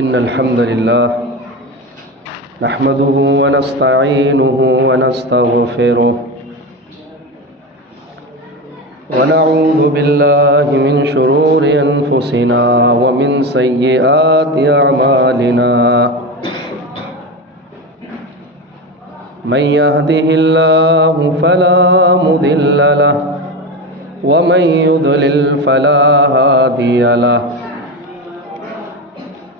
إن الحمد لله نحمده ونستعينه ونستغفره ونعوذ بالله من شرور أنفسنا ومن سيئات أعمالنا من يهده الله فلا مضل له ومن يضلل فلا هادي له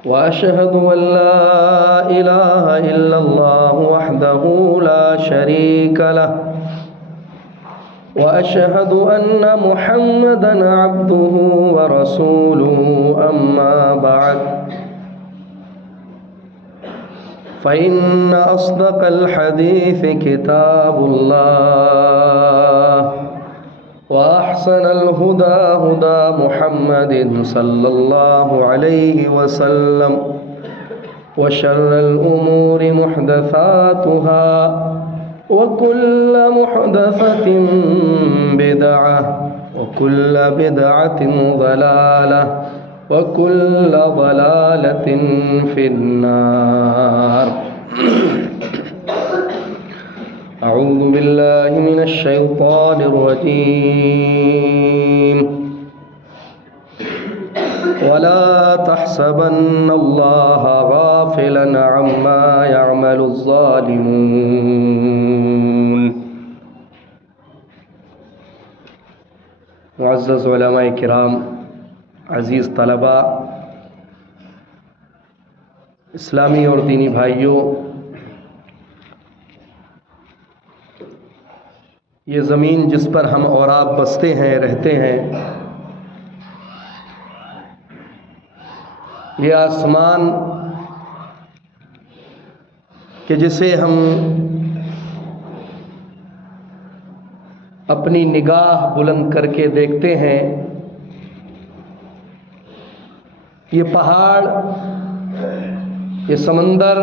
وأشهد أن لا إله إلا الله وحده لا شريك له وأشهد أن محمدًا عبده ورسوله أما بعد فإن أصدق الحديث كتاب الله وأحسن الهدى هدى محمد صلى الله عليه وسلم وشر الأمور محدثاتها وكل محدثة بدعة وكل بدعة ضلالة وكل ضلالة في النار أعوذ بالله من الشيطان الرجيم ولا تحسبن الله غافلا عما يعمل الظالمون. معزز علماء کرام، عزیز طلباء، اسلامی اور دینی بھائیوں، یہ زمین جس پر ہم اور آپ بستے ہیں، رہتے ہیں، یہ آسمان کہ جسے ہم اپنی نگاہ بلند کر کے دیکھتے ہیں، یہ پہاڑ، یہ سمندر،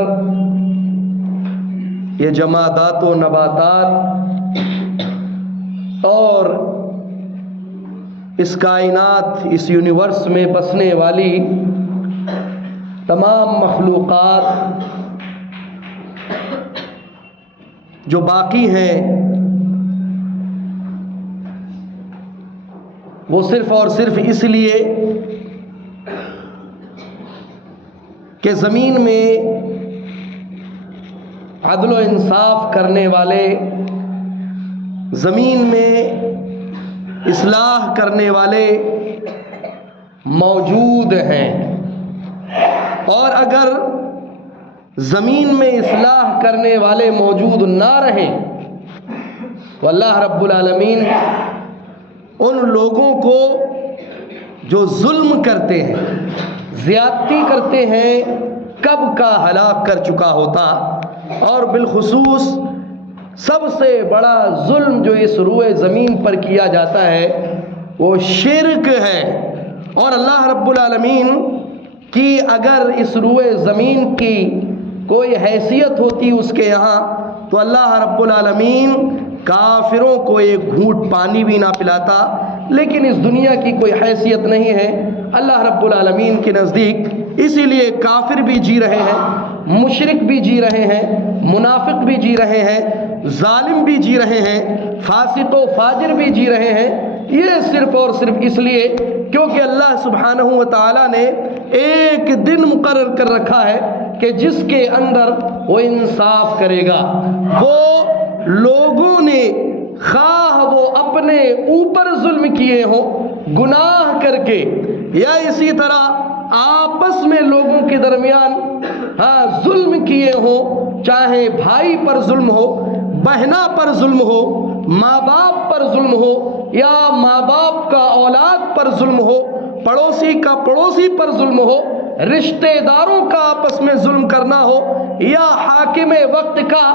یہ جمادات و نباتات اور اس کائنات، اس یونیورس میں بسنے والی تمام مخلوقات جو باقی ہیں، وہ صرف اور صرف اس لیے کہ زمین میں عدل و انصاف کرنے والے، زمین میں اصلاح کرنے والے موجود ہیں، اور اگر زمین میں اصلاح کرنے والے موجود نہ رہیں تو اللہ رب العالمین ان لوگوں کو جو ظلم کرتے ہیں، زیادتی کرتے ہیں، کب کا ہلاک کر چکا ہوتا. اور بالخصوص سب سے بڑا ظلم جو اس روئے زمین پر کیا جاتا ہے وہ شرک ہے. اور اللہ رب العالمین کی اگر اس روئے زمین کی کوئی حیثیت ہوتی اس کے یہاں تو اللہ رب العالمین کافروں کو ایک گھونٹ پانی بھی نہ پلاتا. لیکن اس دنیا کی کوئی حیثیت نہیں ہے اللہ رب العالمین کے نزدیک، اسی لیے کافر بھی جی رہے ہیں، مشرک بھی جی رہے ہیں، منافق بھی جی رہے ہیں، ظالم بھی جی رہے ہیں، فاسق و فاجر بھی جی رہے ہیں. یہ صرف اور صرف اس لیے کیونکہ اللہ سبحانہ و تعالیٰ نے ایک دن مقرر کر رکھا ہے کہ جس کے اندر وہ انصاف کرے گا. وہ لوگوں نے خواہ وہ اپنے اوپر ظلم کیے ہوں گناہ کر کے، یا اسی طرح آپس میں لوگوں کے درمیان ظلم کیے ہوں، چاہے بھائی پر ظلم ہو، بہنا پر ظلم ہو، ماں باپ پر ظلم ہو، یا ماں باپ کا اولاد پر ظلم ہو، پڑوسی کا پڑوسی پر ظلم ہو، رشتہ داروں کا آپس میں ظلم کرنا ہو، یا حاکم وقت کا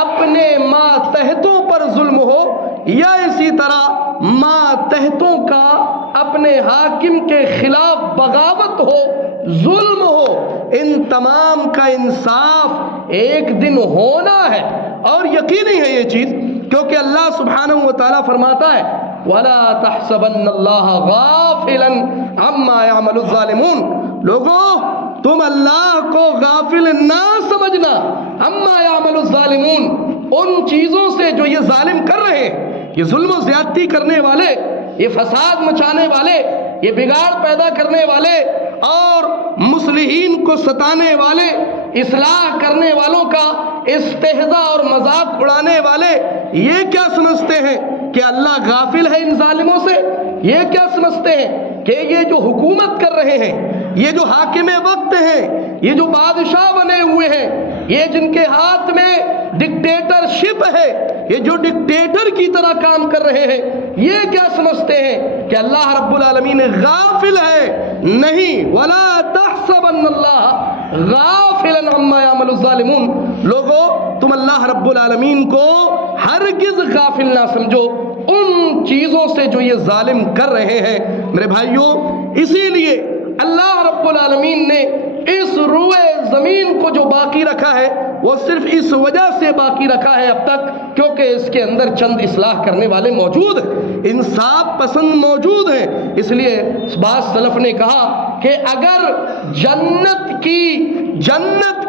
اپنے ماتحتوں پر ظلم ہو، یا اسی طرح ماتحتوں کا اپنے حاکم کے خلاف بغاوت ہو، ظلم ہو، ان تمام کا انصاف ایک دن ہونا ہے. اور یقینی ہے یہ چیز، کیونکہ اللہ سبحانہ و تعالیٰ فرماتا ہے وَلَا تَحْسَبَنَّ اللَّهَ غَافِلًا عَمَّا يَعْمَلُ الظَّالِمُونَ. لوگوں، تم اللہ غافل نہ سمجھنا اما یعمل الظالمون، ان چیزوں سے جو یہ ظالم کر رہے ہیں، یہ ظلم و زیادتی کرنے والے، یہ فساد مچانے والے، یہ بگاڑ پیدا کرنے والے اور مصلحین کو ستانے والے، اصلاح کرنے والوں کا استہزاء اور مذاق اڑانے والے، یہ کیا سمجھتے ہیں کہ اللہ غافل ہے ان ظالموں سے؟ یہ کیا سمجھتے ہیں کہ یہ جو حکومت کر رہے ہیں، یہ جو حاکم وقت ہیں، یہ جو بادشاہ بنے ہوئے ہیں، یہ جن کے ہاتھ میں ڈکٹیٹرشپ ہے، یہ جو ڈکٹیٹر کی طرح کام کر رہے ہیں، یہ کیا سمجھتے ہیں کہ اللہ رب العالمین غافل ہے؟ نہیں، ولا تحسبن اللہ غافلا عما یعمل الظالمون، لوگو تم اللہ رب العالمین کو ہرگز غافل نہ سمجھو ان چیزوں سے جو یہ ظالم کر رہے ہیں۔ میرے بھائیوں، اسی لیے اللہ رب العالمین نے اس روئے زمین کو جو باقی رکھا ہے وہ صرف اس وجہ سے باقی رکھا ہے اب تک کیونکہ اس کے اندر چند اصلاح کرنے والے موجود ہیں، انصاف پسند موجود ہیں۔ اس لیے بعض سلف نے کہا کہ اگر جنت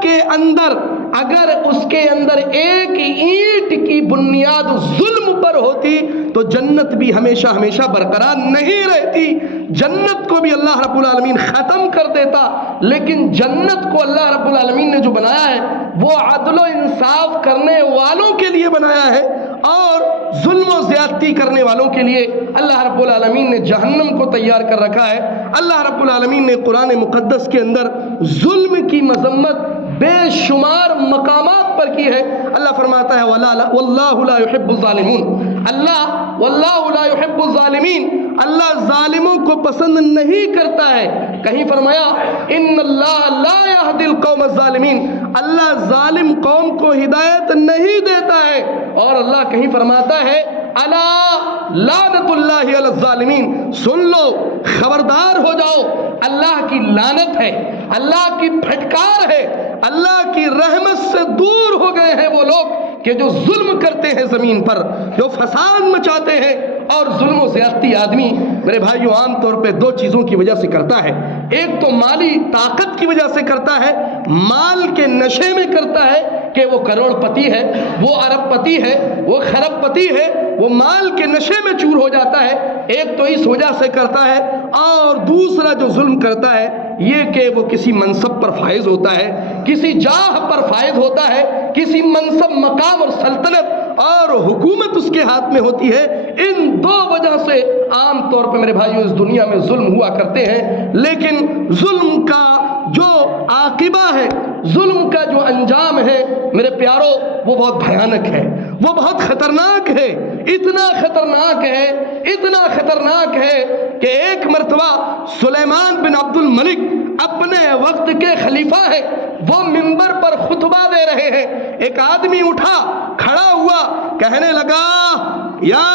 کے اندر اگر اس کے اندر ایک اینٹ کی بنیاد ظلم پر ہوتی تو جنت بھی ہمیشہ ہمیشہ برقرار نہیں رہتی، جنت کو بھی اللہ رب العالمین ختم کر دیتا۔ لیکن جنت کو اللہ رب العالمین نے جو بنایا ہے وہ عدل و انصاف کرنے والوں کے لیے بنایا ہے، اور ظلم و زیادتی کرنے والوں کے لیے اللہ رب العالمین نے جہنم کو تیار کر رکھا ہے۔ اللہ رب العالمین نے قرآن مقدس کے اندر ظلم کی مذمت بے شمار مقامات پر کی ہے۔ اللہ فرماتا ہے واللہ لا يحب الظالمین، واللہ لا يحب الظالمین، اللہ ظالموں کو پسند نہیں کرتا ہے۔ کہیں فرمایا ان اللہ لا يهدي القوم الظالمین، اللہ ظالم قوم کو ہدایت نہیں دیتا ہے۔ اور اللہ کہیں فرماتا ہے الا لعنت اللہ علی الظالمین، سن لو، خبردار ہو جاؤ، اللہ کی لعنت ہے، اللہ کی پھٹکار ہے، اللہ کی رحمت سے دور ہو گئے ہیں وہ لوگ کہ جو ظلم کرتے ہیں زمین پر، جو فساد مچاتے ہیں۔ اور ظلم و زیادتی آدمی میرے بھائیو عام طور پہ دو چیزوں کی وجہ سے کرتا ہے، ایک تو مالی طاقت کی وجہ سے کرتا ہے، مال کے نشے میں کرتا ہے کہ وہ کروڑ پتی ہے، وہ ارب پتی ہے، وہ خرب پتی ہے، وہ مال کے نشے میں چور ہو جاتا ہے، ایک تو اس وجہ سے کرتا ہے، اور دوسرا جو ظلم کرتا ہے یہ کہ وہ کسی منصب پر فائز ہوتا ہے، کسی جاہ پر فائز ہوتا ہے، کسی منصب، مقام اور سلطنت اور حکومت اس کے ہاتھ میں ہوتی ہے۔ ان دو وجہ سے عام طور پہ میرے بھائیو اس دنیا میں ظلم ہوا کرتے ہیں، لیکن ظلم کا جو عاقبہ ہے، ظلم کا جو انجام ہے میرے پیارو، وہ بہت بھیانک ہے، وہ بہت خطرناک ہے، اتنا خطرناک ہے، اتنا خطرناک ہے کہ ایک مرتبہ سلیمان بن عبد الملک اپنے وقت کے خلیفہ ہیں، وہ منبر پر خطبہ دے رہے ہیں، ایک آدمی اٹھا، کھڑا ہوا، کہنے لگا یا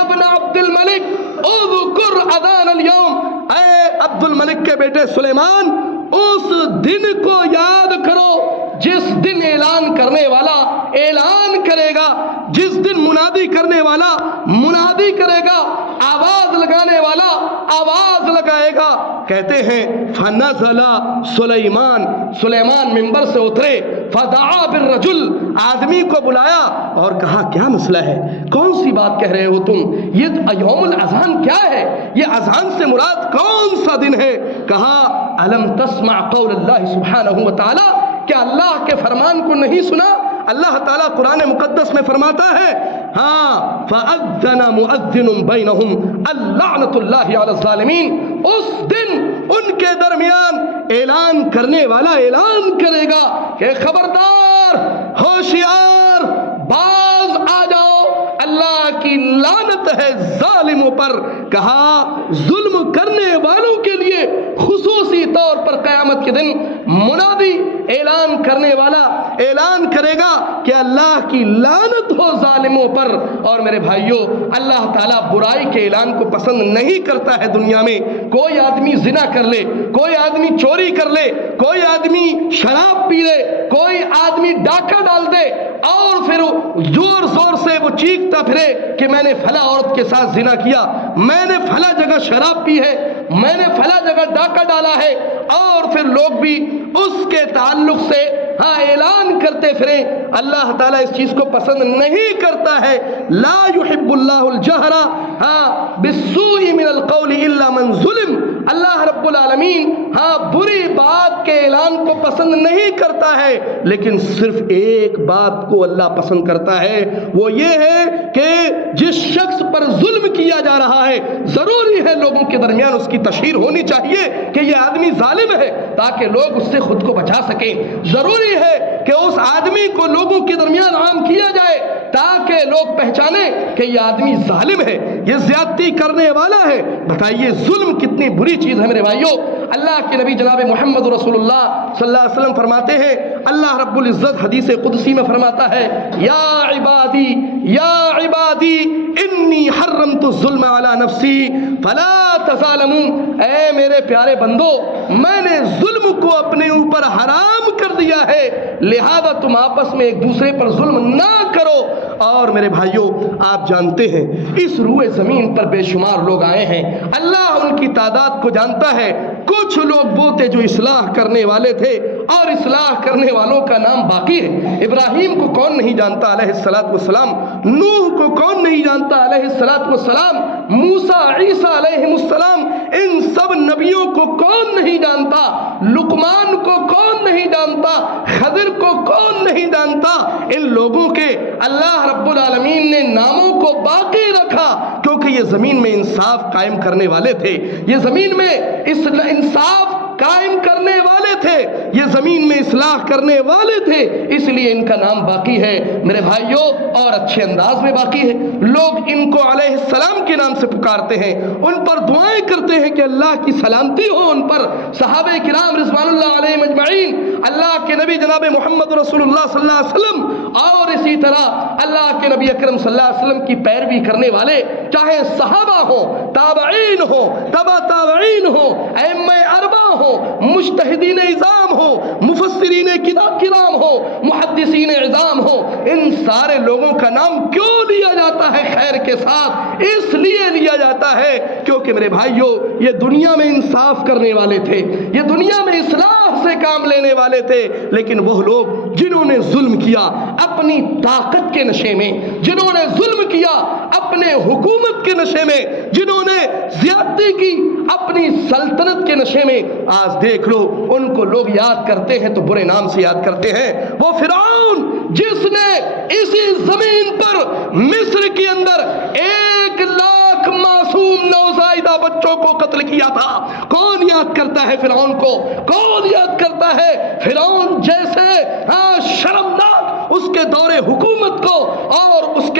ابن عبد الملک اذکر اذان اليوم، اے عبد الملک کے بیٹے سلیمان، اس دن کو یاد کرو جس دن اعلان کرنے والا اعلان کرے گا، جس دن منادی کرنے والا منادی کرے گا، آواز لگانے والا آواز لگائے گا۔ کہتے ہیں فنزل سلیمان ممبر سے اترے، فدعا بالرجل، آدمی کو بلایا اور کہا کیا مسئلہ ہے، کون سی بات کہہ رہے ہو تم، یہ یوم الاذان کیا ہے، یہ اذان سے مراد کون سا دن ہے؟ کہا الم تسمع قول اللہ سبحانہ وتعالی، کیا اللہ کے فرمان کو نہیں سنا؟ اللہ تعالیٰ قرآن مقدس میں فرماتا ہے ہاں فَأَذَّنَ مُؤَذِّنٌ بَيْنَهُمْ اللَّعْنَةُ اللَّهِ عَلَى الظَّالِمِينَ، اس دن ان کے درمیان اعلان کرنے والا اعلان کرے گا کہ خبردار، ہوشیار، باز آ جاؤ، اللہ کی لعنت ہے ظالموں پر۔ کہا ظلم کرنے والوں کے لیے خصوصی طور پر قیامت کے دن منادی اعلان کرنے والا اعلان کرے گا کہ اللہ کی لعنت ہو ظالموں پر۔ اور میرے بھائیوں، اللہ تعالیٰ برائی کے اعلان کو پسند نہیں کرتا ہے۔ دنیا میں کوئی آدمی زنا کر لے، کوئی آدمی چوری کر لے، کوئی آدمی شراب پی لے، کوئی آدمی ڈاکہ ڈال دے اور پھر زور زور سے وہ چیختا پھرے کہ میں نے فلاں عورت کے ساتھ زنا کیا، میں نے فلاں جگہ شراب پی ہے، میں نے فلاں جگہ ڈاکہ ڈالا ہے، اور پھر لوگ بھی اس کے تعلق سے اعلان کرتے پھریں، اللہ تعالیٰ اس چیز کو پسند نہیں کرتا ہے۔ لا يحب اللہ الجہر بالسوء من القول الا من ظلم، اللہ رب العالمین بری بات کے اعلان کو پسند نہیں کرتا ہے، لیکن صرف ایک بات کو اللہ پسند کرتا ہے، وہ یہ ہے کہ جس شخص پر ظلم کیا جا رہا ہے، ضروری ہے لوگوں کے درمیان اس کی تشہیر ہونی چاہیے کہ یہ آدمی ظالم ہے، تاکہ لوگ اس سے خود کو بچا سکیں۔ ضروری ہے کہ اس آدمی کو لوگوں کے درمیان عام کیا جائے تاکہ لوگ پہچانیں کہ یہ آدمی ظالم ہے، یہ زیادتی کرنے والا ہے۔ بتائیے ظلم کتنی بری چیز ہے میرے بھائیوں۔ اللہ کے نبی جناب محمد رسول اللہ صلی اللہ علیہ وسلم فرماتے ہیں، اللہ رب العزت حدیث قدسی میں فرماتا ہے، یا عبادی انی حرمت الظلم علی نفسی فلا تظالموا، اے میرے پیارے بندو، میں نے ظلم کو اپنے اوپر حرام کر دیا ہے، لہذا تم آپس میں ایک دوسرے پر ظلم نہ کرو۔ اور میرے بھائیوں، آپ جانتے ہیں اس روئے زمین پر بے شمار لوگ آئے ہیں، اللہ ان کی تعداد کو جانتا ہے۔ کچھ لوگ وہ تھے جو اصلاح کرنے والے تھے، اور اصلاح کرنے والوں کا نام باقی ہے۔ ابراہیم کو کون نہیں جانتا علیہ السلام، نوح کو کون نہیں جانتا علیہ السلام، موسیٰ عیسیٰ علیہ السلام، ان سب نبیوں کو کون نہیں جانتا، لقمان کو کون نہیں جانتا، خضر کو کون نہیں جانتا۔ ان لوگوں کے اللہ رب العالمین نے ناموں کو باقی رکھا کیونکہ یہ زمین میں انصاف قائم کرنے والے تھے، یہ زمین میں انصاف قائم کرنے والے تھے، یہ زمین میں اصلاح کرنے والے تھے، اس لیے ان کا نام باقی ہے میرے بھائیوں، اور اچھے انداز میں باقی ہے۔ لوگ ان کو علیہ السلام کے نام سے پکارتے ہیں، ان پر دعائیں کرتے ہیں کہ اللہ کی سلامتی ہو ان پر۔ صحابہ کرام رضوان اللہ علیہم اجمعین، اللہ کے نبی جناب محمد رسول اللہ صلی اللہ علیہ وسلم، اور اسی طرح اللہ کے نبی اکرم صلی اللہ علیہ وسلم کی پیروی کرنے والے، چاہے صحابہ ہوں، تابعین ہوں، تبع تابعین ہوں، ائمہ اربعہ ہوں، مجتہدین اعظام ہو، مفسرین کرام ہو، محدثین اعظام ہو، ان سارے لوگوں کا نام کیوں لیا جاتا ہے خیر کے ساتھ؟ اس لیے لیا جاتا ہے کیونکہ میرے بھائیوں یہ دنیا میں انصاف کرنے والے تھے، یہ دنیا میں اصلاح سے کام لینے والے تھے، لیکن وہ لوگ جنہوں نے ظلم کیا اپنی طاقت کے نشے میں، جنہوں نے ظلم کیا اپنے حکومت کے نشے میں، جنہوں نے زیادتی کی اپنی سلطنت کے نشے میں، آج دیکھ لو ان کو لوگ یاد کرتے ہیں تو برے نام سے یاد کرتے ہیں۔ وہ فرعون جس نے اسی زمین پر مصر کے اندر 1,00,000 معصوم نوزائیدہ بچوں کو قتل کیا تھا، کون یاد کرتا ہے فرعون کو؟ کون یاد کرتا ہے فرعون جیسے شرمناک اس کے دور حکومت کو، اور اس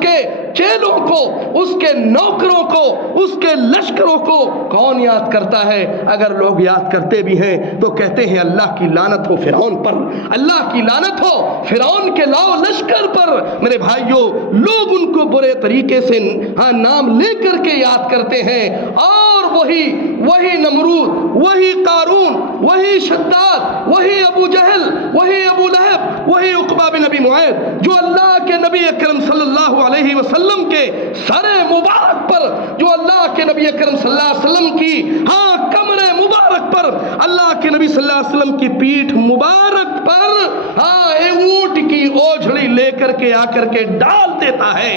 کے چیلوں کو، اس کے نوکروں کو، اس کے لشکروں کو کون یاد کرتا ہے؟ اگر لوگ یاد کرتے بھی ہیں تو کہتے ہیں اللہ کی لعنت ہو فرعون پر، اللہ کی لعنت ہو فرعون کے لاؤ لشکر پر۔ میرے بھائیوں لوگ ان کو برے طریقے سے نام لے کر کے یاد کرتے ہیں، اور وہی نمرود، وہی قارون، وہی شداد، وہی ابو جہل، وہی ابو لہب، وہی عقبہ بن ابی معیط، جو اللہ کے نبی اکرم صلی اللہ علیہ وسلم کے سر مبارک پر، جو اللہ کے نبی اکرم صلی اللہ علیہ وسلم کی کمر مبارک پر، اللہ کے نبی صلی اللہ علیہ وسلم کی پیٹھ مبارک پر اونٹ کی اوجھڑی لے کر کے آ کر کے ڈال دیتا ہے،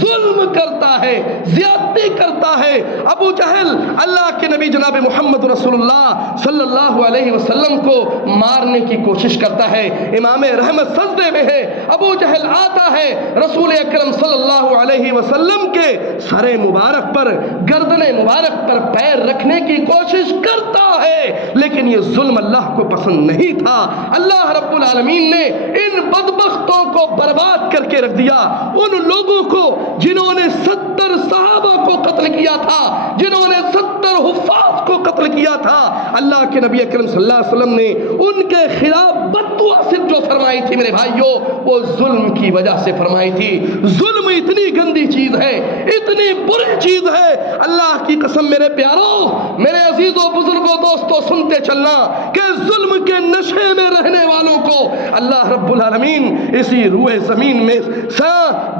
ظلم کرتا ہے، زیادتی کرتا ہے۔ ابو جہل اللہ کے نبی جناب محمد رسول اللہ صلی اللہ علیہ وسلم کو مارنے کی کوشش کرتا ہے، امام رحمت سجدے میں ہے، ابو جہل آتا ہے رسول اکرم صلی اللہ علیہ وسلم کے سر مبارک پر، گردن مبارک پر پیر رکھنے کی کوشش کرتا ہے، لیکن یہ ظلم اللہ کو پسند نہیں تھا۔ اللہ رب العالمین نے ان بدبختوں کو برباد کر کے رکھ دیا، ان لوگوں کو جنہوں نے 70 صحابہ کو قتل کیا تھا، جنہوں نے 70 حفاظ کو قتل کیا تھا۔ اللہ کے نبی اکرم صلی اللہ علیہ وسلم نے ان کے خلاف بد دعا صرف جو فرمائی تھی میرے بھائیوں، وہ ظلم کی وجہ سے فرمائی تھی۔ ظلم اتنی گندی چیز ہے، اتنی بری چیز ہے، اللہ کی قسم میرے پیاروں، میرے عزیزوں، بزرگوں، دوستوں، سنتے چلنا کہ ظلم کے نشے میں رہنے والوں کو اللہ رب العالمین اسی روئے زمین میں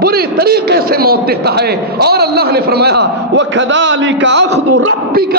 بری طریقے سے موت دیتا ہے۔ اور اللہ نے فرمایا وَكَذَلِكَ ذالک اخذ ربک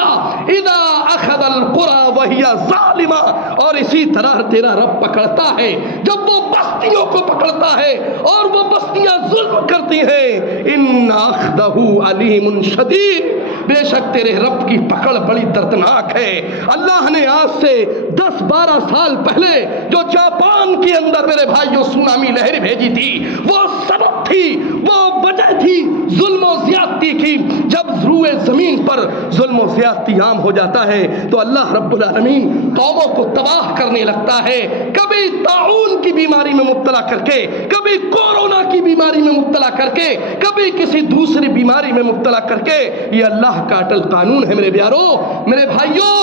اذا اخذ القری وہی ظالمہ، اور اسی طرح تیرا رب پکڑتا ہے جب وہ بستیوں کو پکڑتا ہے اور وہ بستیاں ظلم کرتی ہیں۔ ان اخذہ علیم شدید، بے شک تیرے رب کی پکڑ بڑی دردناک ہے۔ اللہ نے آج سے 10-12 سال پہلے جو جاپان کے اندر میرے بھائیوں سونامی لہر بھیجی تھی، وہ سبب تھی، وہ وجہ تھی ظلم و زیادتی کی۔ جب روئے زمین پر ظلم و زیادتی عام ہو جاتا ہے تو اللہ رب العالمین قوموں کو تباہ کرنے لگتا ہے، کبھی طاعون کی بیماری میں مبتلا کر کے، کبھی کورونا کی بیماری میں مبتلا کر کے، کبھی کسی دوسری بیماری میں مبتلا کر کے۔ یہ اللہ کا اٹل قانون ہے میرے پیارو، میرے بھائیوں،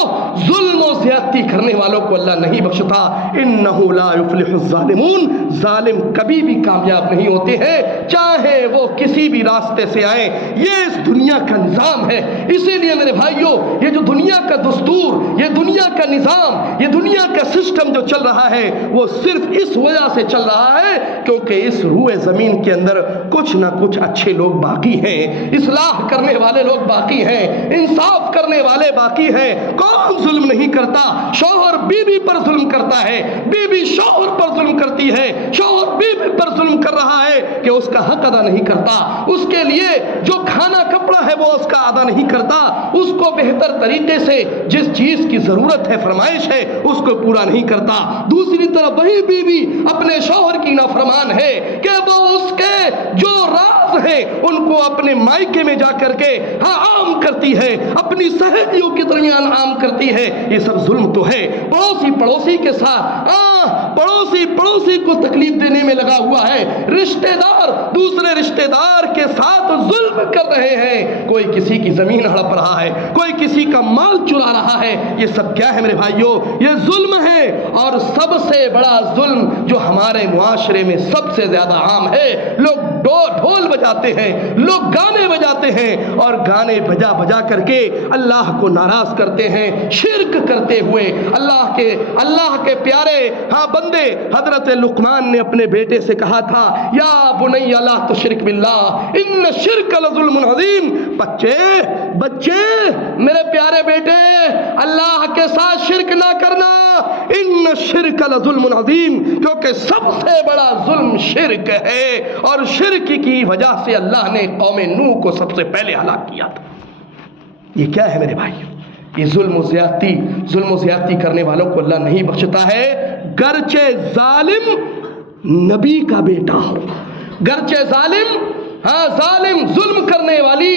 ظلم و زیادتی کرنے والوں کو اللہ نہیں بخشتا۔ انہ لا یفلح الظالمون، ظالم کبھی بھی کامیاب نہیں ہوتے ہیں، چاہے وہ کسی بھی راستے سے آئیں۔ یہ اس دنیا کا نظام ہے، اسی لیے میرے بھائیوں یہ جو دنیا کا دستور، یہ دنیا کا نظام، یہ دنیا کا سسٹم جو چل رہا ہے وہ صرف اس وجہ سے چل رہا ہے کیونکہ اس روئے زمین کے اندر کچھ نہ کچھ اچھے لوگ باقی ہیں، اصلاح کرنے والے لوگ باقی ہیں، انصاف کرنے والے باقی ہیں۔ کون ظلم نہیں کرتا؟ شوہر بیوی پر ظلم کرتا ہے، بیوی شوہر پر ظلم کرتی ہے، شوہر بیوی پر ظلم کر رہا ہے کہ اس کا حق ادا نہیں کرتا، اس کے لیے جو کھانا کپڑا ہے وہ اس کا ادا نہیں کرتا، اس کو بہتر طریقے سے جس چیز کی ضرورت ہے، فرمائش ہے، اس کو پورا نہیں کرتا۔ دوسری طرف وہی بیوی اپنے شوہر کی نافرمان ہے کہ وہ اس کے جو راز ہیں ان کو اپنے مائکے میں جا کر کے عام کرتی ہے، اپنی سہیلیوں کے درمیان عام کرتی ہے۔ یہ سب ظلم تو ہے۔ پڑوسی پڑوسی کے ساتھ پڑوسی پڑوسی کو تکلیف دینے میں لگا ہوا ہے، رشتہ دار دوسرے رشتہ دار کے ساتھ ظلم کر رہے ہیں، کوئی کسی کی زمین ہڑپ رہا ہے، کوئی کسی کا مال چرا رہا ہے۔ یہ سب کیا ہے میرے بھائیوں؟ یہ ظلم ہے۔ اور سب سے بڑا ظلم جو ہمارے معاشرے میں سب سے زیادہ عام ہے، لوگ ڈھول بجاتے ہیں، لوگ گانے بجاتے ہیں اور گانے بجا بجا کر کے اللہ کو ناراض کرتے ہیں، شرک کرتے ہوئے۔ اللہ کے پیارے بندے حضرت لقمان نے اپنے بیٹے سے کہا تھا، یا بنی لا تشرک باللہ ان الشرک لظلم عظیم۔ بچے میرے پیارے بیٹے، اللہ کے ساتھ شرک نہ کرنا، ان الشرک لظلم عظیم، کیونکہ سب سے بڑا ظلم شرک ہے، اور شرک کی وجہ سے اللہ نے قوم نوح کو سب سے پہلے ہلاک کیا تھا۔ یہ کیا ہے میرے بھائی؟ یہ ظلم و زیادتی کرنے والوں کو اللہ نہیں بخشتا ہے، گرچہ ظالم نبی کا بیٹا ہو، گرچہ ظالم ظلم کرنے والی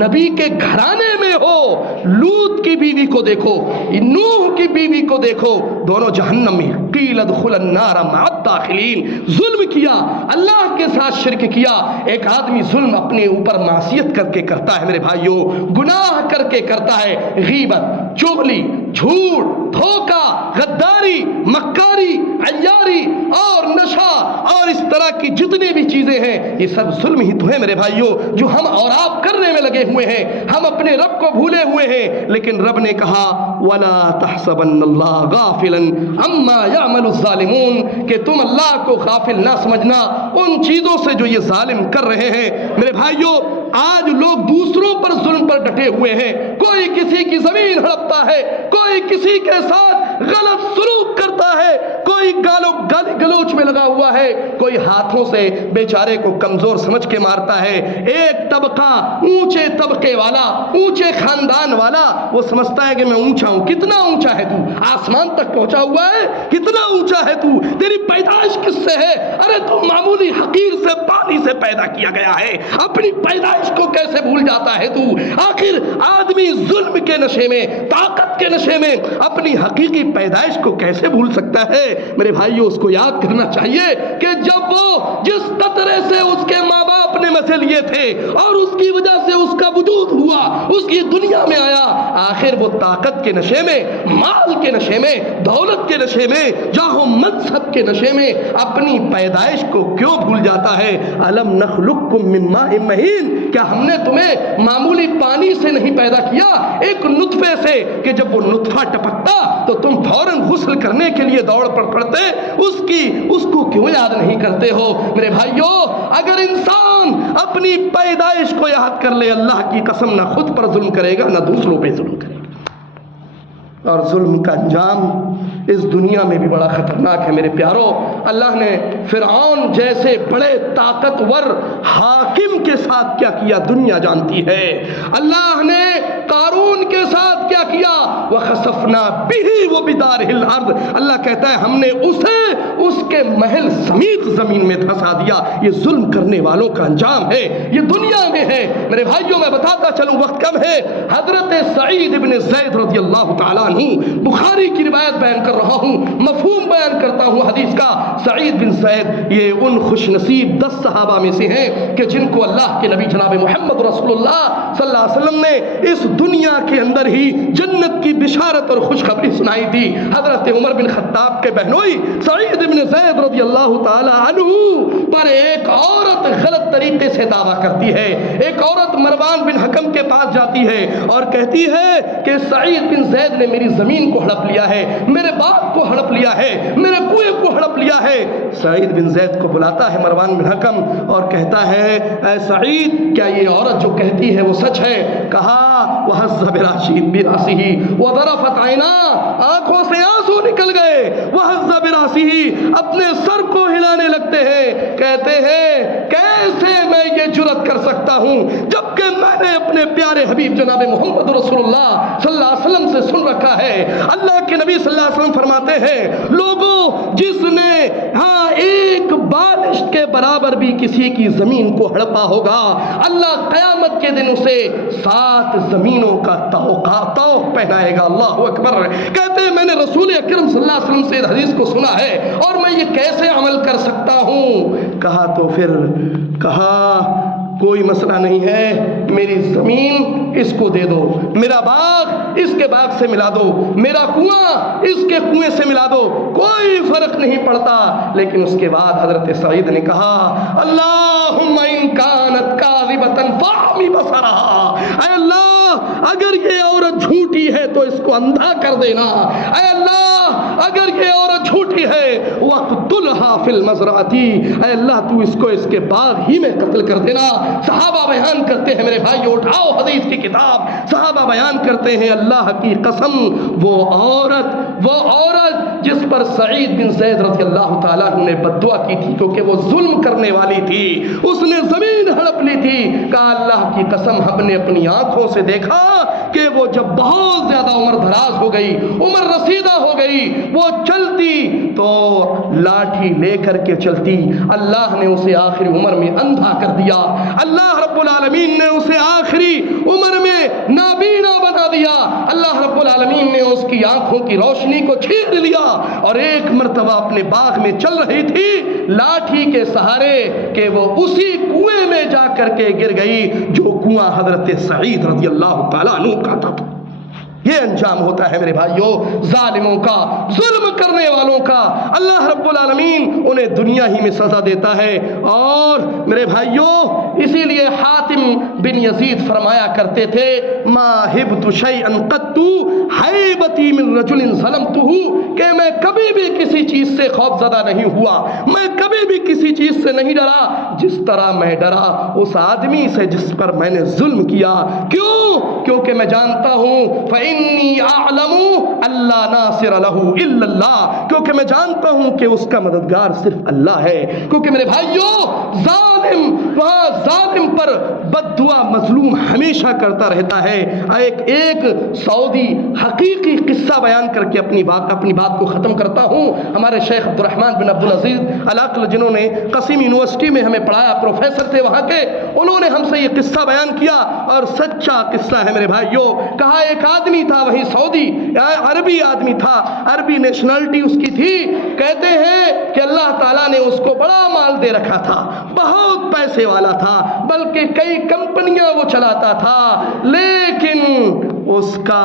نبی کے گھرانے میں ہو۔ لوط کی بیوی کو دیکھو، نوح کی بیوی کو دیکھو، دونوں جہنم میں، قیل ادخل النار مع الداخلین۔ ظلم کیا، اللہ کے ساتھ شرک کیا۔ ایک آدمی ظلم اپنے اوپر معصیت کر کے کرتا ہے میرے بھائیوں، گناہ کر کے کرتا ہے، غیبت، چغلی، جھوٹ، دھوکہ، غداری، مکاری، عیاری اور نشہ اور اس طرح کی جتنی بھی چیزیں ہیں، یہ سب ظلم ہی تو ہے میرے بھائیوں، جو ہم اور آپ کرنے میں لگے ہوئے ہیں۔ ہم اپنے رب کو بھولے ہوئے ہیں، لیکن رب نے کہا وَلَا تَحْسَبَنَّ اللَّهَ غَافِلًا عَمَّا يَعْمَلُ الظَّالِمُونَ، کہ تم اللہ کو غافل نہ سمجھنا ان چیزوں سے جو یہ ظالم کر رہے ہیں۔ میرے بھائیوں، آج لوگ دوسروں پر ظلم پر ڈٹے ہوئے ہیں، کوئی کسی کی زمین ہڑپتا ہے، کوئی کسی کے ساتھ غلط سلوک کرتا ہے، کوئی گالی گلوچ میں لگا ہوا ہے، کوئی ہاتھوں سے بیچارے کو کمزور سمجھ کے مارتا ہے۔ ایک طبقہ اونچے طبقے والا، اونچے خاندان والا، وہ سمجھتا ہے کہ میں اونچا ہوں۔ کتنا اونچا ہے تو؟ آسمان تک پہنچا ہوا ہے؟ کتنا اونچا ہے تو؟ تیری پیدائش کس سے ہے؟ ارے تو معمولی حقیر سے پانی سے پیدا کیا گیا ہے، اپنی پیدائش کو کیسے بھول جاتا ہے تو؟ آخر آدمی ظلم کے نشے میں، طاقت کے نشے میں اپنی حقیقی پیدائش کو کیسے بھول سکتا ہے؟ میرے بھائیوں، اس کو یاد کرنا چاہیے کہ جب وہ جس قطرے سے اس کے ماں باپ نے مسے لیے تھے اور اس کی وجہ سے اس کا وجود ہوا، اس کی دنیا میں آیا، آخر وہ طاقت کے نشے میں، مال کے نشے میں، دولت کے نشے میں، جاہ و منصب کے نشے میں اپنی پیدائش کو کیوں بھول جاتا ہے؟ الم نخلقکم من ماء مہین، کیا ہم نے تمہیں معمولی پانی سے نہیں پیدا کیا، ایک نطفے سے، کہ جب وہ نطفہ ٹپکتا تو تم فوراً غسل کرنے کے لیے دوڑ پڑتے، اس کو کیوں یاد نہیں کرتے ہو؟ میرے بھائیوں، اگر انسان اپنی پیدائش کو یاد کر لے، اللہ کی قسم نہ خود پر ظلم کرے گا نہ دوسروں پہ ظلم کرے گا، اور ظلم کا انجام اس دنیا میں بھی بڑا خطرناک ہے میرے پیارو۔ اللہ نے فرعون جیسے بڑے طاقتور حاکم کے ساتھ کیا کیا دنیا جانتی ہے۔ اللہ نے قارون کے ساتھ کیا کیا، وَخَسَفْنَا بِهِ وَبِدَارِهِ الْأَرْضِ، اللہ کہتا ہے ہم نے اسے اس کے محل سمیت زمین میں دھسا دیا۔ یہ ظلم کرنے والوں کا انجام ہے، یہ دنیا میں ہے میرے بھائیوں۔ میں بتاتا چلوں، وقت کم ہے۔ حضرت سعید ابن زید رضی اللہ تعالیٰ عنہ، بخاری کی روایت بیان کر رہا ہوں، مفہوم بیان کرتا ہوں حدیث کا۔ سعید بن زید یہ ان خوش نصیب 10 صحابہ میں سے ہیں کہ جن کو اللہ کے نبی جناب محمد رسول اللہ صلی اللہ علیہ وسلم نے اس دنیا کے اندر ہی جنت کی بشارت اور خوشخبری سنائی تھی۔ حضرت عمر بن خطاب کے بہنوئی سعید بن زید رضی اللہ تعالی عنہ پر ایک عورت غلط طریقے سے دعویٰ کرتی ہے۔ ایک عورت مروان بن حکم کے پاس جاتی ہے اور کہتی ہے کہ سعید بن زید نے میری زمین کو ہڑپ لیا ہے، میرے باغ کو ہڑپ لیا ہے، میرے کنویں کو ہڑپ لیا ہے۔ سعید بن زید کو بلاتا ہے مروان بن حکم اور کہتا ہے اے سعید، کیا یہ عورت جو کہتی ہے وہ سچ ہے؟ کہا وَحَزَّ بِرَاشِهِ بِرَاسِهِ وَضَرَفَتْ عَيْنَاهُ، آنکھوں سے آنسو نکل گئے۔ وَحَزَّ بِرَاسِهِ، اپنے سر کو ہلانے لگتے ہیں، کہتے ہیں کیسے میں یہ جرت کر سکتا ہوں جبکہ میں نے اپنے پیارے حبیب جناب محمد رسول اللہ صلی اللہ علیہ وسلم سے سن رکھا ہے۔ اللہ کے نبی صلی اللہ علیہ وسلم فرماتے ہیں لوگوں، جس نے ایک بالش کے برابر بھی کسی کی زمین کو ہڑپا ہوگا، اللہ قیامت کے دن اسے 7 زمینوں کا طوق پہنائے گا۔ اللہ اکبر۔ کہتے ہیں میں نے رسول اکرم صلی اللہ علیہ وسلم سے حدیث کو سنا ہے اور میں یہ کیسے عمل کر سکتا ہوں؟ کہا تو پھر کہا کوئی مسئلہ نہیں ہے، میری زمین اس کو دے دو، میرا باغ اس کے باغ سے ملا دو، میرا کنواں اس کے کنویں سے ملا دو، کوئی فرق نہیں پڑتا۔ لیکن اس کے بعد حضرت سعید نے کہا اللہم ان کانت کاذبۃ فاعمی بصرہا، اے اللہ اگر یہ عورت جھوٹی ہے تو اس کو اندھا کر دینا، اے اللہ اگر یہ عورت جھوٹی ہے وقتلھا فی المزرعۃ، اے اللہ تو اس کو اس کے باغ ہی میں قتل کر دینا۔ صحابہ بیان کرتے ہیں میرے بھائیو، اٹھاؤ حدیث کی کتاب، صحابہ بیان کرتے ہیں اللہ کی قسم وہ عورت جس پر سعید بن زید رضی اللہ تعالیٰ عنہ نے بددعا کی تھی کیونکہ وہ ظلم کرنے والی تھی، اس نے زمین ہڑپ لی تھی، کہا اللہ کی قسم ہم نے اپنی آنکھوں سے دیکھا کہ وہ جب بہت زیادہ عمر دراز ہو گئی، عمر رسیدہ ہو گئی، وہ چلتی تو لاٹھی لے کر کے چلتی، اللہ نے اسے آخری عمر میں اندھا کر دیا، اللہ رب العالمین نے اسے آخری عمر میں نابینا بنا دیا، اللہ رب العالمین نے اس کی آنکھوں کی روشنی کو چھین لیا، اور ایک مرتبہ اپنے باغ میں چل رہی تھی لاٹھی کے سہارے کہ وہ اسی کنویں میں جا کر کے گر گئی جو کنواں حضرت سعید رضی اللہ تعالیٰ عنہ کا تھا۔ یہ انجام ہوتا ہے میرے بھائیوں ظالموں کا، ظلم کرنے والوں کا، اللہ رب العالمین انہیں دنیا ہی میں سزا دیتا ہے۔ اور میرے بھائیوں اسی لیے حاتم بن یزید فرمایا کرتے تھے ما ہبت شیئا قط حیبتی من رجل ظلمتہ، کہ میں کبھی بھی کسی چیز سے خوف زدہ نہیں ہوا، میں کبھی بھی کسی چیز سے نہیں ڈرا جس طرح میں ڈرا اس آدمی سے جس پر میں نے ظلم کیا۔ کیوں؟ کیونکہ میں جانتا ہوں فإنی اعلم اللہ ناصر لہ الا اللہ، کیونکہ میں جانتا ہوں کہ اس کا مددگار صرف اللہ ہے۔ کیونکہ میرے بھائیوں ظالم پر بد دعا مظلوم ہمیشہ کرتا رہتا ہے۔ ایک سعودی حقیقی قصہ بیان کر کے اپنی بات کو ختم کرتا ہوں۔ ہمارے شیخ عبد الرحمن بن عبد العزیز العقل جنہوں نے قصیم یونیورسٹی میں ہمیں پڑھایا، پروفیسر تھے وہاں کے، انہوں نے ہم سے یہ قصہ بیان کیا اور سچا قصہ ہے میرے بھائیوں۔ کہا ایک آدمی تھا، وہی سعودی عربی آدمی تھا، عربی نیشنلٹی اس کی تھی، کہتے ہیں کہ اللہ تعالیٰ نے اس کو بڑا مال دے رکھا تھا، بہت پیسے والا تھا، بلکہ کئی کمپنیاں وہ چلاتا تھا، لیکن اس کا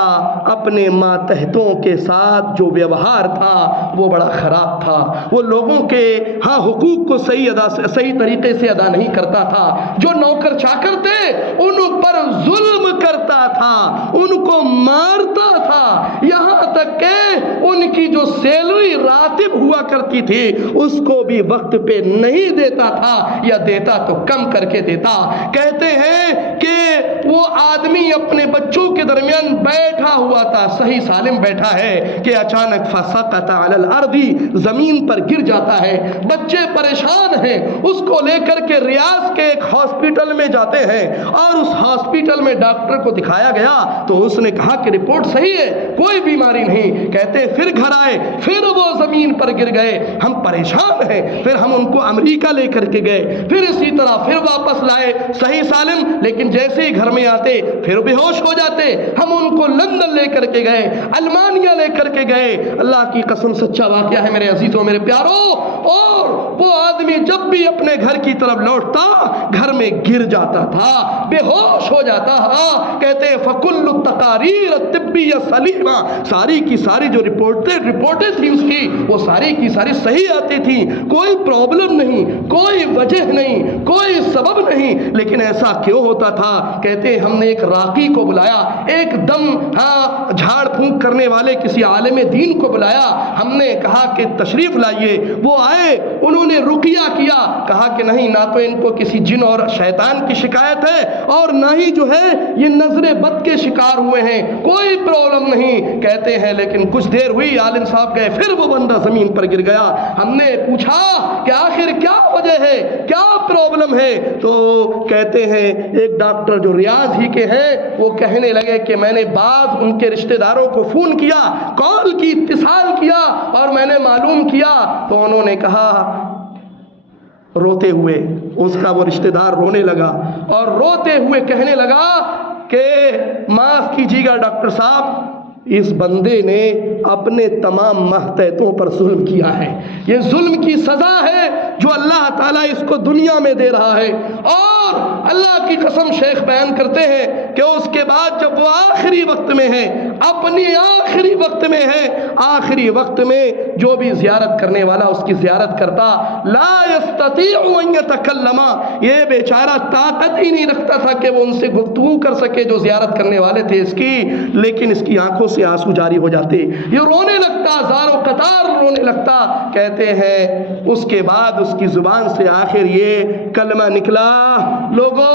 اپنے ماتحتوں کے ساتھ جو ویوہار تھا وہ بڑا خراب تھا، وہ لوگوں کے حقوق کو صحیح طریقے سے ادا نہیں کرتا تھا، جو نوکر چاکر تھے ان پر ظلم کرتا تھا، ان کو مارتا تھا، یہاں تک کہ ان کی جو سیلری راتب ہوا کرتی تھی اس کو بھی وقت پہ نہیں دیتا تھا، یا دیتا تو کم کر کے دیتا۔ کہتے ہیں کہ وہ آدمی اپنے بچوں کے درمیان بیٹھا ہوا تھا، صحیح سالم بیٹھا ہے کہ اچانک فسقط علی الارض، زمین پر گر جاتا ہے، بچے پریشان ہیں، اس کو لے کر کے ریاض کے ایک ہاسپٹل میں جاتے ہیں، اور اس ہاسپٹل میں ڈاکٹر کو دکھایا گیا تو اس نے کہا کہ رپورٹ صحیح ہے، کوئی بیماری نہیں۔ کہتے ہیں پھر گھر آئے، پھر وہ زمین پر گر گئے، ہم پریشان ہیں، پھر ہم ان کو امریکہ لے کر کے گئے، پھر اسی طرح پھر واپس لائے صحیح سالم، لیکن جیسے ہی گھر میں آتے پھر بے ہوش ہو جاتے۔ ہم ان کو لندن لے کر کے گئے، المانیہ لے کر کے گئے، اللہ کی قسم سچا واقعہ ہے میرے عزیزوں میرے پیاروں، اور وہ آدمی جب بھی اپنے گھر کی طرف لوٹتا گھر میں گر جاتا تھا، بے ہوش ہو جاتا تھا۔ کہتے ہیں فَكُلُّ التَّقَارِيرَ الطِّبِّيَّةَ سَلِيمَةٌ، ساری کی ساری جو رپورٹیں تھی اس کی وہ ساری کی ساری صحیح آتی تھی، کوئی پرابلم نہیں، کوئی وجہ نہیں، کوئی سبب نہیں۔ لیکن ایسا کیوں ہوتا تھا؟ کہتے ہیں ہم نے ایک راقی کو بلایا، ایک دم جھاڑ پھونک کرنے والے کسی عالم دین کو بلایا، ہم نے کہا کہ تشریف لائیے، وہ آئے، انہوں نے رقیہ کیا، کہا کہ نہیں، نہ تو ان کو کسی جن اور شیطان کی شکایت ہے اور نہ ہی جو ہے یہ نظر بد کے شکار ہوئے ہیں، کوئی پرابلم نہیں۔ کہتے ہیں لیکن کچھ دیر ہوئی، عالم صاحب گئے، پھر وہ بندہ زمین پر گر گیا۔ ہم نے پوچھا کہ آخر کیا وجہ ہے، کیا پرابلم ہے؟ تو کہتے ہیں ایک ڈاکٹر جو ریاض ہی کے ہیں وہ کہنے لگے کہ میں نے بعض ان کے رشتہ داروں کو فون کیا، کال کی، اتصال کیا، اور میں نے معلوم کیا تو انہوں نے کہا، روتے ہوئے اس کا وہ رشتہ دار رونے لگا اور روتے ہوئے کہنے لگا کہ معاف کیجیے گا ڈاکٹر صاحب، اس بندے نے اپنے تمام ماتحتوں پر ظلم کیا ہے، یہ ظلم کی سزا ہے جو اللہ تعالیٰ اس کو دنیا میں دے رہا ہے۔ اور اللہ کی قسم شیخ بیان کرتے ہیں کہ اس کے بعد جب وہ آخری وقت میں ہے، اپنی آخری وقت میں ہے، آخری وقت میں جو بھی زیارت کرنے والا اس کی زیارت کرتا، لا یستطیع ان یتکلم، یہ بیچارہ طاقت ہی نہیں رکھتا تھا کہ وہ ان سے گفتگو کر سکے جو زیارت کرنے والے تھے اس کی، لیکن اس کی آنکھوں سے آنسو جاری ہو جاتے، یہ رونے لگتا، زار و قطار رونے لگتا۔ کہتے ہیں اس کے بعد اس کی زبان سے آخر یہ کلمہ نکلا، لوگو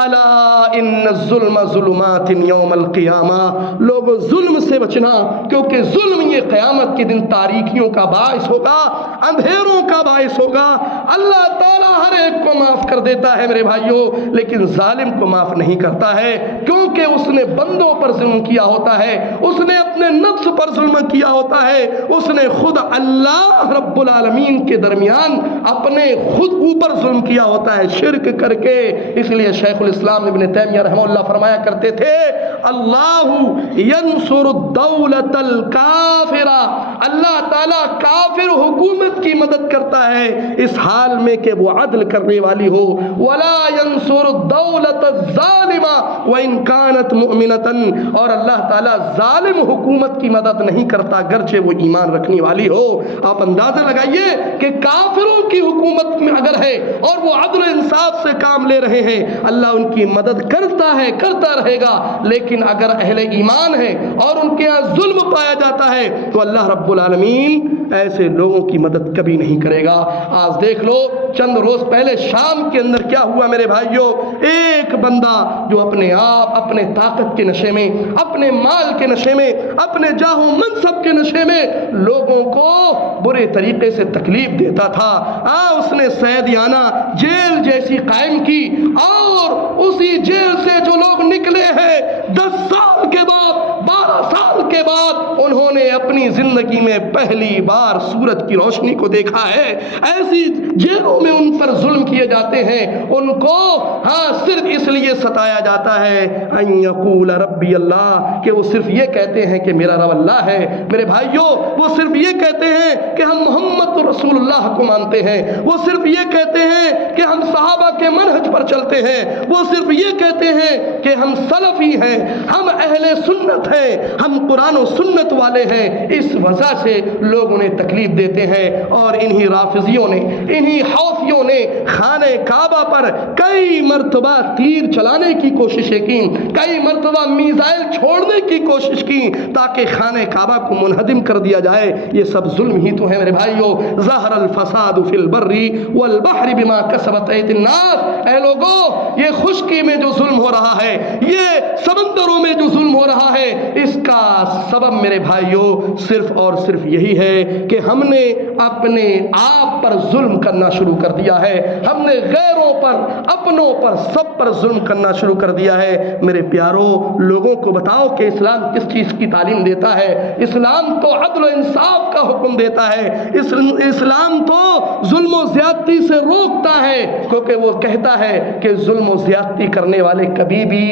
الا ان الظلم ظلمات یوم القیامہ، لوگو ظلم سے بچنا، کیونکہ ظلم یہ قیامت کے دن تاریکیوں کا باعث ہوگا، اندھیروں کا باعث ہوگا۔ اللہ تعالیٰ ہر ایک کو معاف کر دیتا ہے میرے بھائیوں، لیکن ظالم کو معاف نہیں کرتا ہے، کیونکہ اس نے بندوں پر ظلم کیا ہوتا ہے، اس نے اپنے نفس پر ظلم کیا ہوتا ہے، اس نے خود اللہ رب العالمین کے درمیان اپنے خود اوپر ظلم کیا ہوتا ہے شرک کر کے۔ اس لیے شیخ الاسلام ابن تیمیہ رحمہ اللہ فرمایا کرتے تھے، اللہ ینصر الدولۃ الکافرہ، اللہ تعالیٰ کافر حکومت کی مدد کرتا ہے اس حال میں کہ وہ عدل کرنے والی ہو، ولا ینصر الدولۃ الظالمہ وان کانت مؤمنۃ، اور اللہ تعالیٰ ظالم حکومت کی مدد نہیں کرتا گرچہ وہ ایمان رکھنے والی ہو۔ آپ اندازہ لگائیے کہ کافروں کی حکومت میں اگر ہے اور وہ عدل انصاف سے کام لے رہے ہیں، اللہ ان کی مدد کرتا ہے، کرتا رہے گا، لیکن اگر اہل ایمان ہے اور ان کے ہاں ظلم پایا جاتا ہے تو اللہ رب العالمین ایسے لوگوں کی مدد کبھی نہیں کرے گا۔ آج دیکھ لو چند روز پہلے شام کے اندر کیا ہوا میرے بھائیوں، ایک بندہ جو اپنے آپ، اپنے طاقت کے نشے میں، اپنے مال کے نشے میں، اپنے جاہ و منصب کے نشے میں لوگوں کو برے طریقے سے تکلیف دیتا تھا، اس نے سیدیانہ جیل جیسی قائم کی، اور اسی جیل سے جو لوگ نکلے ہیں 10 سال کے بعد، 12 سال کے بعد انہوں نے اپنی زندگی میں پہلی بار سورج کی روشنی کو دیکھا ہے۔ ایسی جیلوں میں ان پر ظلم کیے جاتے ہیں، ان کو صرف اس لیے ستایا جاتا ہے ان یقول ربی اللہ، کہ وہ صرف یہ کہتے ہیں کہ میرا رب اللہ ہے۔ میرے بھائیوں، وہ صرف یہ کہتے ہیں کہ ہم محمد رسول اللہ کو مانتے ہیں، وہ صرف یہ کہتے ہیں کہ ہم صحابہ کے منہج پر چلتے ہیں، وہ صرف یہ کہتے ہیں کہ ہم سلفی ہیں، ہم اہل سنت ہیں، ہیں, ہم قرآن و سنت والے ہیں, اس وجہ سے لوگ انہیں تکلیف دیتے ہیں. اور انہی رافضیوں نے, انہی حوثیوں نے خانہ کعبہ پر کئی مرتبہ تیر چلانے کی کوششیں کی, کئی مرتبہ میزائل چھوڑنے کی کوشش کی تاکہ خانہ کعبہ کو منہدم کر دیا جائے. یہ سب ظلم ہی تو ہے میرے بھائیو. ظہر الفساد فی البر والبحر بما کسبت ایدی الناس. اے لوگو, یہ خشکی میں جو ظلم ہو رہا ہے, یہ سمندروں میں جو ظلم ہو رہا ہے, اس کا سبب میرے بھائیو صرف اور صرف یہی ہے کہ ہم نے اپنے آپ پر ظلم کرنا شروع کر دیا ہے. ہم نے غیروں پر, اپنوں پر, سب پر ظلم کرنا شروع کر دیا ہے. میرے پیارو, لوگوں کو بتاؤ کہ اسلام کس چیز کی تعلیم دیتا ہے. اسلام تو عدل و انصاف کا حکم دیتا ہے. اسلام تو ظلم و زیادتی سے روکتا ہے, کیونکہ وہ کہتا ہے کہ ظلم و زیادتی کرنے والے کبھی بھی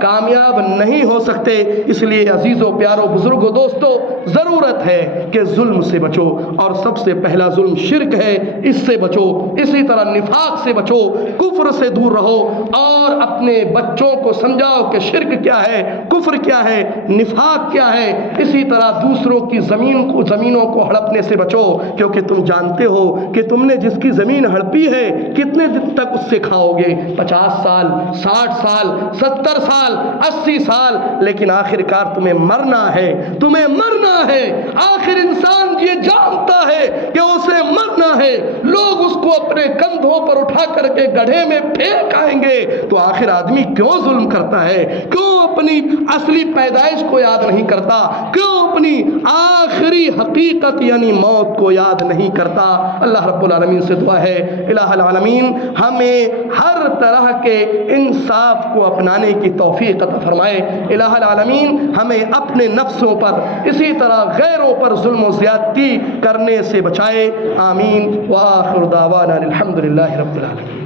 کامیاب نہیں ہو سکتے. اس لیے عزیزو, پیارو, بزرگو, دوستو, ضرورت ہے کہ ظلم سے بچو. اور سب سے پہلا ظلم شرک ہے, اس سے بچو. اسی طرح نفاق سے بچو, کفر سے دور رہو, اور اپنے بچوں کو سمجھاؤ کہ شرک کیا ہے, کفر کیا ہے, نفاق کیا ہے. اسی طرح دوسروں کی زمینوں کو ہڑپنے سے بچو, کیونکہ تم جانتے ہو کہ تم نے جس کی زمین ہڑپی ہے کتنے دن تک اس سے کھاؤ گے, 50 سال, 60 سال, 70 سال, 80 سال, لیکن آخر کار تمہیں مرنا ہے, تمہیں مرنا ہے. آخر انسان یہ جانتا ہے کہ اسے مرنا ہے. لوگ اس کو اپنے کندھوں پر اٹھا کر کے گڑھے میں پھینک آئیں گے. تو آخر آدمی کیوں ظلم کرتا ہے, کیوں اپنی اصلی پیدائش کو یاد نہیں کرتا, کیوں اپنی آخری حقیقت یعنی موت کو یاد نہیں کرتا. اللہ رب العالمین سے دعا ہے, الہ العالمین ہمیں ہر طرح کے انصاف کو اپنانے کی توفیق عطا فرمائے. الہ العالمین ہمیں اپنے نفسوں پر, اسی طرح غیروں پر ظلم و زیادتی کرنے سے بچائے. آمین. وآخر دعوانا الحمدللہ رب العالمین.